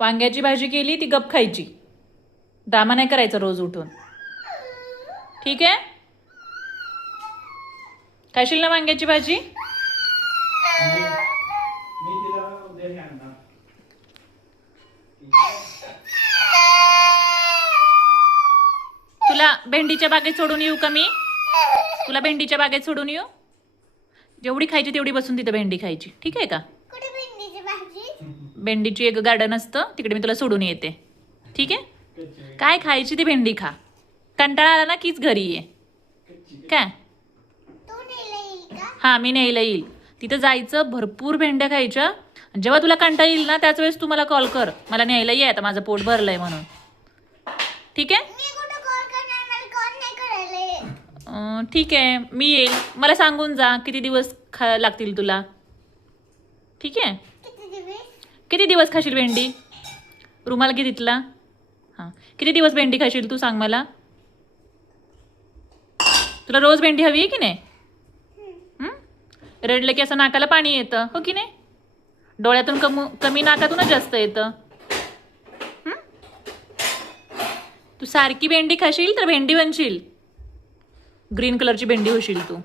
वांग्याची भाजी केली ती गप खायची, ड्रामा नाही करायचा रोज उठून, ठीक आहे? खाशील ना वांग्याची भाजी? तुला भेंडीच्या बागेत सोडून येऊ का मी? तुला भेंडीच्या बागेत सोडून येऊ? जेवढी खायची तेवढी बसून तिथं भेंडी खायची, ठीक आहे का? भेंडीची एक गार्डन असतं तिकडे मी तुला सोडून येते, ठीक आहे? काय खायची ती भेंडी खा, कंटाळा आला ना कीच घरी ये काय? हा मी न्यायला येईल, तिथं जायचं, भरपूर भेंड्या खायच्या. जेव्हा तुला कंटाळा येईल ना त्याच वेळेस तू मला कॉल कर, मला न्यायला ये, आता माझं पोट भरलंय म्हणून, ठीक आहे? ठीक आहे मी येईल, मला सांगून जा किती दिवस लागतील तुला, ठीक आहे? किती दिवस खाशील भेंडी? रुमाल घे तिथला. हां, किती दिवस भेंडी खाशील तू सांग मला? तुला रोज भेंडी हवी आहे की नाही? रडलं की असं नाकाला पाणी येतं, हो की नाही? डोळ्यातून कमी नाकातूनच जास्त येतं. तू सारखी भेंडी खाशील तर भेंडी बनशील, ग्रीन कलरची भेंडी होशील तू,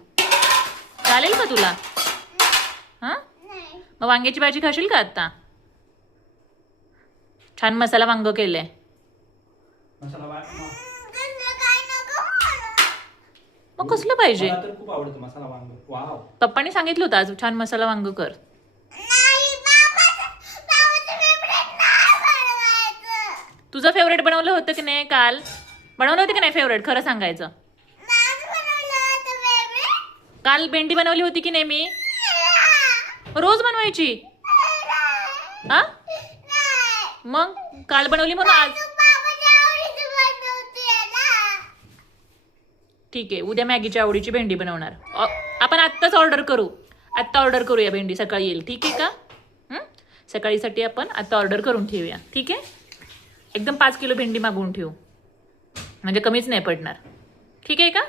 चालेल का तुला? हां, मग वांग्याची भाजी खाशील का आता? छान मसाला वांग केलंय. मग कसलं पाहिजे? खूप आवडतं मसाला वांग. वाव, पप्पानी सांगितलं होतं आज छान मसाला वांग कर. तुझं फेवरेट बनवलं होतं की नाही? काल बनवलं होतं की नाही फेवरेट? खरं सांगायचं, काल भेंडी बनवली होती की नाही मी? रोज बनवायची? हा, मग काल बनवली म्हणून आज. ठीक आहे, उद्या मॅगीच्या आवडीची भेंडी बनवणार. आपण आत्ताच ऑर्डर करू, आत्ता ऑर्डर करूया, भेंडी सकाळी येईल, ठीक आहे का? सकाळीसाठी आपण आत्ता ऑर्डर करून ठेवूया, ठीक आहे? एकदम 5 किलो भेंडी मागवून ठेवू, म्हणजे कमीच नाही पडणार, ठीक आहे का?